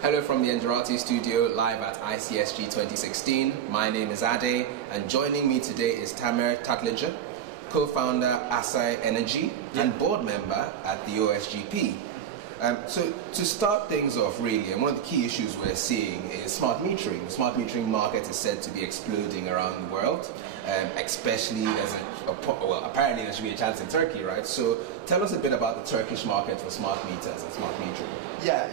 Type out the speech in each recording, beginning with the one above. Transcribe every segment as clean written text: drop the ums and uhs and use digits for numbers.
Hello from the Engerati studio, live at ICSG 2016. My name is aSAY, and joining me today is Tamer Tatlıcı, co-founder aSAY Energy and board member at the OSGP. So to start things off really, and one of the key issues we're seeing is smart metering. The smart metering market is said to be exploding around the world, especially apparently there should be a chance in Turkey, right? So tell us a bit about the Turkish market for smart meters and smart metering. Yeah,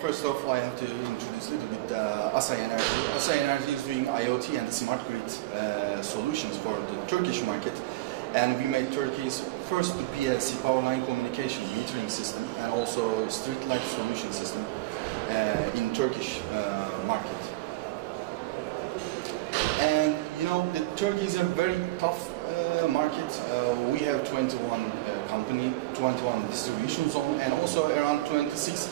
first off I have to introduce a little bit aSAY Energy. aSAY Energy is doing IoT and smart grid solutions for the Turkish market. And we made Turkey's first PLC power line communication metering system and also street light solution system in Turkish market. And the Turkey is a very tough market. We have 21 company, 21 distribution zone, and also around 26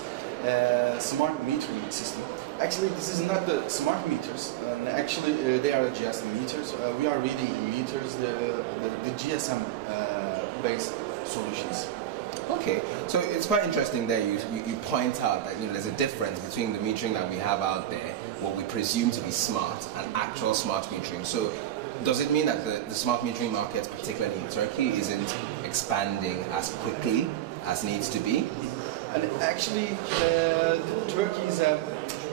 smart metering system. Actually, this is not the smart meters. Actually, they are just meters. We are reading the meters, the GSM based solutions. Okay, so it's quite interesting there. You point out that there's a difference between the metering that we have out there, what we presume to be smart, and actual smart metering. So does it mean that the smart metering market, particularly in Turkey, isn't expanding as quickly as needs to be? And actually, Turkey is a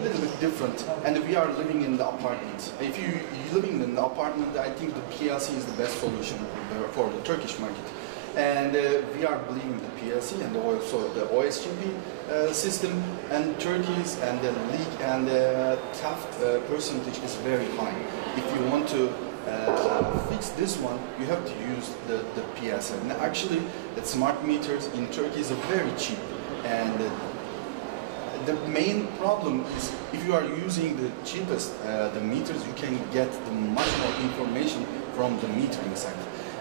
little bit different, and we are living in the apartment. If you're living in the apartment, I think the PLC is the best solution for the Turkish market. And we are believing the PLC and also the OSGP system, and Turkey's and the leak and the theft percentage is very high. If you want to fix this one, you have to use the PLC. And actually, the smart meters in Turkey is very cheap. And the main problem is if you are using the cheapest the meters, you can get the much more information from the metering side.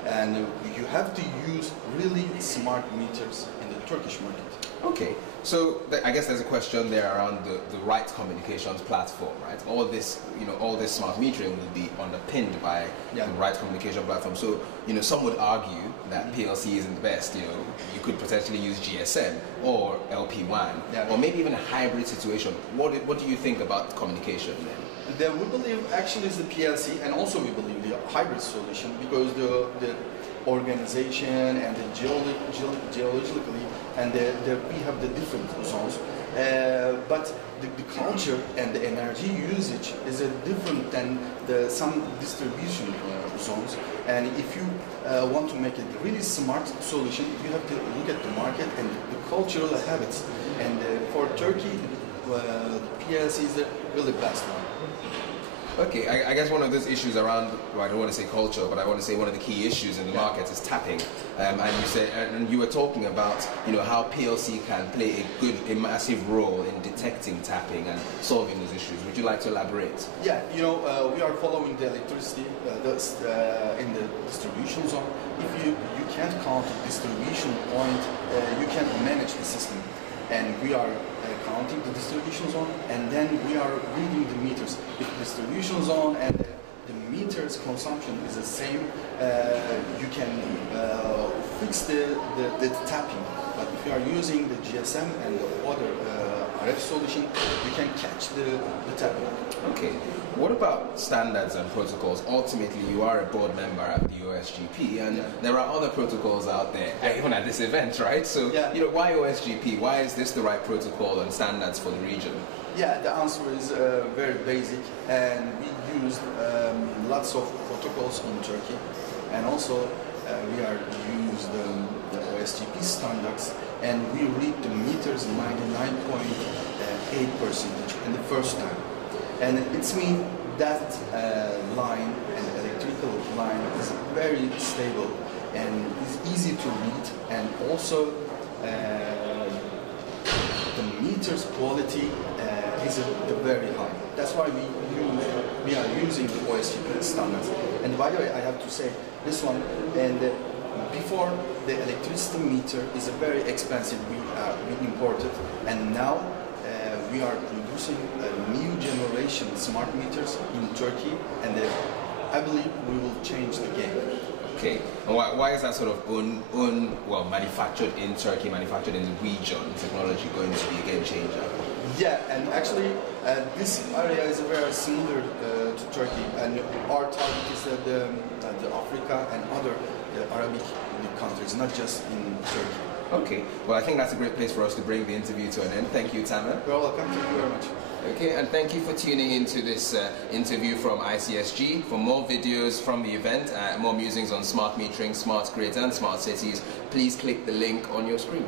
And you have to use really smart meters in the Turkish market. Okay, so I guess there's a question there around the right communications platform, right? All this smart metering will be underpinned by the right communication platform. So, some would argue that PLC isn't the best. You could potentially use GSM or LP1, or maybe even a hybrid situation. What do you think about communication then? Then we believe actually is the PLC, and also we believe the hybrid solution, because the organization and the geologically and we have the different zones, but the culture and the energy usage is different than some distribution zones. And if you want to make it a really smart solution, you have to look at the market and the cultural habits. And for Turkey, the PLC is the really best one. Okay, I guess one of those issues around, I don't want to say culture, but I want to say one of the key issues in the market is tapping. And you said, and you were talking about, how PLC can play a massive role in detecting tapping and solving those issues. Would you like to elaborate? Yeah, we are following the electricity in the distribution zone. If you can't count the distribution point, you can't manage the system. And we are counting the distribution zone, and then we are reading the meters. If the distribution zone and the meters consumption is the same, you can fix the tapping. But if you are using the GSM and the other RF solution, you can catch the tapping. Okay. What about standards and protocols? Ultimately, you are a board member at the OSGP, and there are other protocols out there, even at this event, right? So, why OSGP? Why is this the right protocol and standards for the region? Yeah, the answer is very basic, and we used lots of protocols in Turkey, and also we are used the OSGP standards, and we read the meters 99.8% in the first time. And it means that line and electrical line is very stable and is easy to read, and also the meters quality is very high. That's why we are using the OSGP standards. And by the way, I have to say this one, and before the electricity meter is very expensive, we imported, and now we are producing a new generation smart meters in Turkey, and I believe we will change the game. Okay, and why is that sort of manufactured in Turkey, manufactured in the region technology going to be a game changer? Yeah, and actually this area is very similar to Turkey, and our target is the Africa and other Arabic countries, not just in Turkey. Okay, well I think that's a great place for us to bring the interview to an end. Thank you, Tamer. You're welcome, thank you very much. Okay, and thank you for tuning into this interview from ICSG. For more videos from the event, more musings on smart metering, smart grids and smart cities, please click the link on your screen.